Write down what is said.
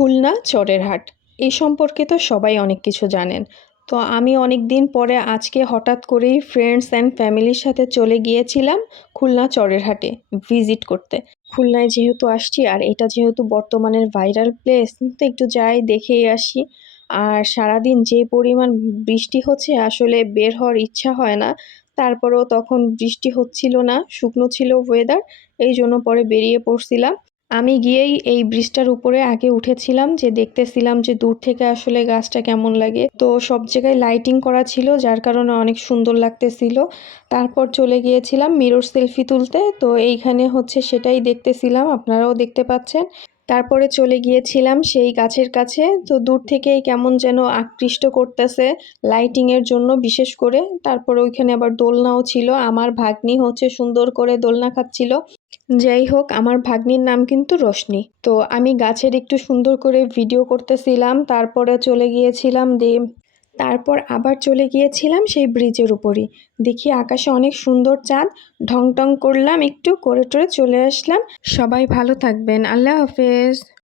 খুলনা চরের হাট এই সম্পর্কে তো সবাই অনেক কিছু জানেন। তো আমি অনেক দিন পরে আজকে হঠাৎ করেই ফ্রেন্ডস অ্যান্ড ফ্যামিলির সাথে চলে গিয়েছিলাম খুলনা চরের হাটে ভিজিট করতে। খুলনায় যেহেতু আসছি আর এটা যেহেতু বর্তমানের ভাইরাল প্লেস, তো একটু যাই দেখেই আসি। আর সারাদিন যে পরিমাণ বৃষ্টি হচ্ছে আসলে বের হওয়ার ইচ্ছা হয় না। তারপরেও তখন বৃষ্টি হচ্ছিল না, শুকনো ছিল ওয়েদার, এই জন্য পরে বেরিয়ে পড়ছিলাম। আমি গিয়েই এই ব্রিজটার উপরে আগে উঠেছিলাম, যে দেখতেছিলাম যে দূর থেকে আসলে গাছটা কেমন লাগে। তো সব জায়গায় লাইটিং করা ছিল, যার কারণে অনেক সুন্দর লাগতেছিল। তারপর চলে গিয়েছিলাম মিরর সেলফি তুলতে, তো এইখানে হচ্ছে সেটাই দেখতেছিলাম, আপনারাও দেখতে পাচ্ছেন। তারপরে চলে গিয়েছিলাম সেই গাছের কাছে, তো দূর থেকেই কেমন যেন আকৃষ্ট করতেছে লাইটিংয়ের জন্য বিশেষ করে। তারপর ওইখানে আবার দোলনাও ছিল, আমার ভাগ্নি হচ্ছে সুন্দর করে দোলনা খাচ্ছিল। যাই হোক, আমার ভাগ্নির নাম কিন্তু রোশনি। তো আমি গাছের একটু সুন্দর করে ভিডিও করতেছিলাম, তারপরে চলে গিয়েছিলাম তারপর আবার চলে গিয়েছিলাম সেই ব্রিজের উপরই। দেখি আকাশে অনেক সুন্দর চাঁদ, ঢং টং করলাম, একটু করে টরে চলে আসলাম। সবাই ভালো থাকবেন, আল্লাহ হাফেজ।